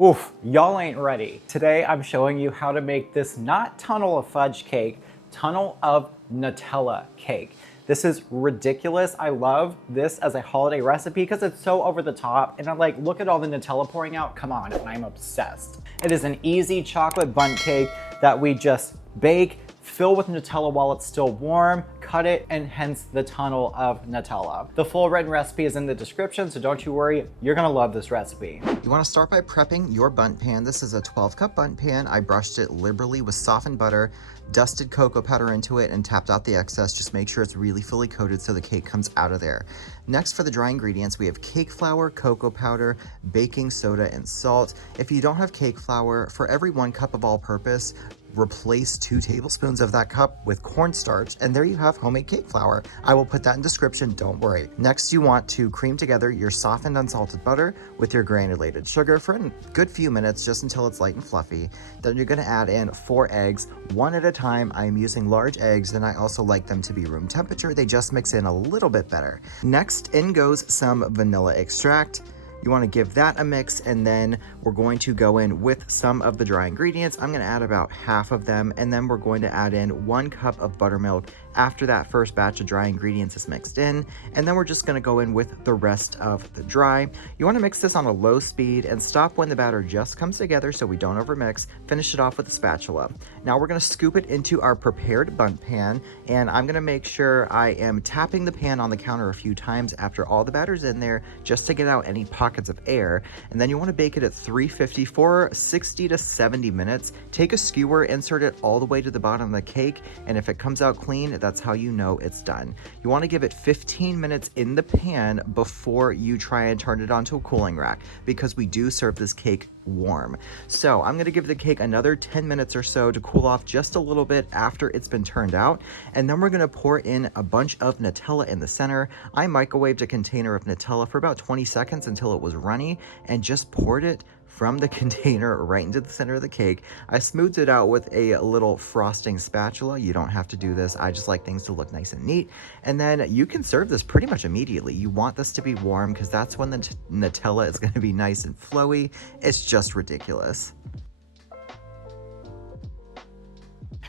Oof, y'all ain't ready. Today I'm showing you how to make this not tunnel of fudge cake, tunnel of Nutella cake. This is ridiculous. I love this as a holiday recipe because it's so over the top and I'm like, look at all the Nutella pouring out, come on, and I'm obsessed. It is an easy chocolate bundt cake that we just bake, fill with Nutella while it's still warm, cut it, and hence the tunnel of Nutella. The full written recipe is in the description, so don't you worry, you're gonna love this recipe. You wanna start by prepping your bundt pan. This is a 12-cup bundt pan. I brushed it liberally with softened butter, dusted cocoa powder into it, and tapped out the excess. Just make sure it's really fully coated so the cake comes out of there. Next, for the dry ingredients, we have cake flour, cocoa powder, baking soda, and salt. If you don't have cake flour, for every 1 cup of all-purpose, replace 2 tablespoons of that cup with cornstarch, and there you have homemade cake flour. I will put that in description, don't worry. Next, you want to cream together your softened unsalted butter with your granulated sugar for a good few minutes, just until it's light and fluffy. Then you're gonna add in 4 eggs, 1 at a time. I'm using large eggs, and I also like them to be room temperature. They just mix in a little bit better. Next, in goes some vanilla extract. You want to give that a mix, and then we're going to go in with some of the dry ingredients. I'm going to add about half of them, and then we're going to add in 1 cup of buttermilk after that first batch of dry ingredients is mixed in, and then we're just going to go in with the rest of the dry. You want to mix this on a low speed and stop when the batter just comes together so we don't overmix. Finish it off with a spatula. Now we're going to scoop it into our prepared bundt pan, and I'm going to make sure I am tapping the pan on the counter a few times after all the batter's in there, just to get out any pockets of air. And then you want to bake it at 350 for 60 to 70 minutes. Take a skewer, insert it all the way to the bottom of the cake, and if it comes out clean, that's how you know it's done. You want to give it 15 minutes in the pan before you try and turn it onto a cooling rack, because we do serve this cake warm. So I'm going to give the cake another 10 minutes or so to cool off just a little bit after it's been turned out, and then we're going to pour in a bunch of Nutella in the center. I microwaved a container of Nutella for about 20 seconds until it was runny, and just poured it from the container right into the center of the cake. I smoothed it out with a little frosting spatula. You don't have to do this. I just like things to look nice and neat. And then you can serve this pretty much immediately. You want this to be warm because that's when the Nutella is going to be nice and flowy. It's just ridiculous.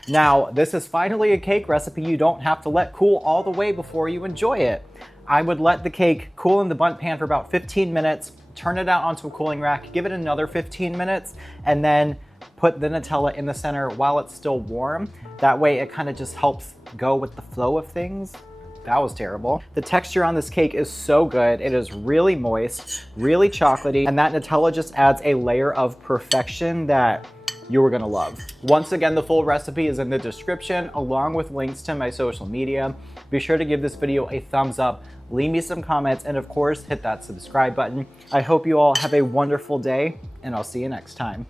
Now, this is finally a cake recipe you don't have to let cool all the way before you enjoy it. I would let the cake cool in the bundt pan for about 15 minutes, turn it out onto a cooling rack, give it another 15 minutes, and then put the Nutella in the center while it's still warm. That way it kind of just helps go with the flow of things. That was terrible. The texture on this cake is so good. It is really moist, really chocolatey, and that Nutella just adds a layer of perfection that you are gonna love. Once again, the full recipe is in the description, along with links to my social media. Be sure to give this video a thumbs up, leave me some comments, and of course, hit that subscribe button. I hope you all have a wonderful day, and I'll see you next time.